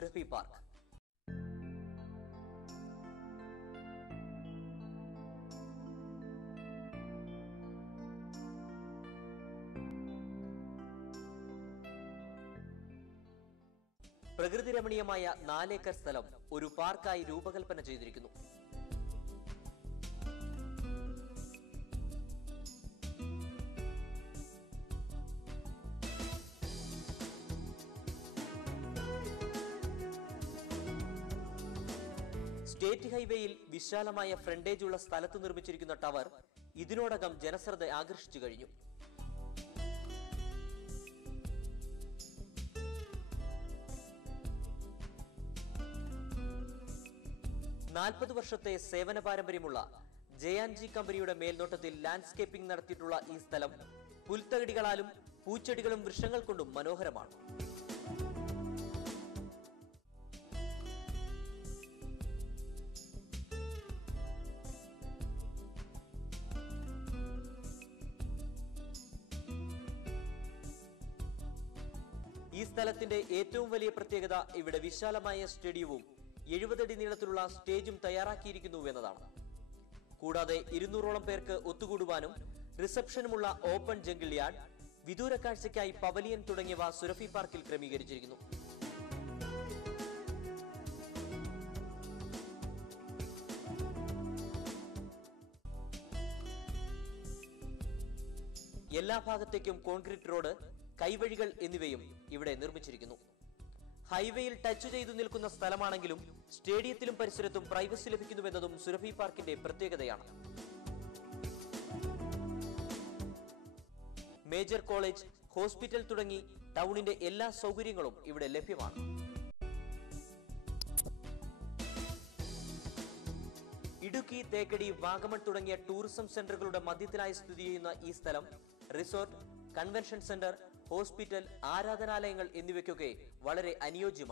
Surabhi park. പ്രകൃതി രമണീയമായ 4 acre സ്ഥലം ഒരു പാർക്കായി രൂപകൽപ്പന ചെയ്തിരിക്കുന്നു. സ്റ്റേറ്റ് ഹൈവേയിൽ വിശാലമായ ഫ്രണ്ടേജ് ഉള്ള സ്ഥലത്ത് നിർമ്മിച്ചിരിക്കുന്ന ടവർ ഇതിനോടകം ജനശ്രദ്ധ ആകർഷിച്ചു കഴിഞ്ഞു. നാൽപ്പത് വർഷത്തെ സേവന പാരമ്പര്യമുള്ള ജെ&ജി കമ്പനിയുടെ മേൽനോട്ടത്തിൽ ലാൻഡ്സ്കേപ്പിംഗ് നടത്തിയിട്ടുള്ള ഈ സ്ഥലം പുൽത്തകിടികളാലും പൂച്ചെടികളും വൃക്ഷങ്ങൾ കൊണ്ടും മനോഹരമാണ്. ഈ സ്ഥലത്തിന്റെ ഏറ്റവും വലിയ പ്രത്യേകത ഇവിടെ വിശാലമായ സ്റ്റേഡിയവും 70 അടി നീളത്തിലുള്ള സ്റ്റേജും തയ്യാറാക്കിയിരിക്കുന്നു എന്നതാണ്. കൂടാതെ 200ഓളം പേർക്ക് ഒത്തുകൂടുവാനും റിസപ്ഷനുമുള്ള ഓപ്പൺ ജംഗിൾ യാർഡ്, വിദൂര കാഴ്ചയ്ക്കായി പവലിയൻ തുടങ്ങിയവ സുരഭി പാർക്കിൽ ക്രമീകരിച്ചിരിക്കുന്നു. എല്ലാ ഭാഗത്തേക്കും കോൺക്രീറ്റ് റോഡ്, കൈവഴികൾ എന്നിവയും ഇവിടെ നിർമ്മിച്ചിരിക്കുന്നു. ഹൈവേയിൽ ടച്ച് ചെയ്തു നിൽക്കുന്ന സ്ഥലമാണെങ്കിലും സ്റ്റേഡിയത്തിലും പരിസരത്തും പ്രൈവസി ലഭിക്കുന്നുവെന്നതും സുരഭി പാർക്കിന്റെ പ്രത്യേകതയാണ്. മേജർ കോളേജ്, ഹോസ്പിറ്റൽ തുടങ്ങി ടൗണിന്റെ എല്ലാ സൗകര്യങ്ങളും ഇവിടെ ലഭ്യമാണ്. ഇടുക്കി, തേക്കടി, വാഗമൺ തുടങ്ങിയ ടൂറിസം സെന്ററുകളുടെ മധ്യത്തിലായി സ്ഥിതി ചെയ്യുന്ന ഈ സ്ഥലം റിസോർട്ട്, കൺവെൻഷൻ സെന്റർ, ഹോസ്പിറ്റൽ, ആരാധനാലയങ്ങൾ എന്നിവയ്ക്കൊക്കെ വളരെ അനുയോജ്യമാണ്.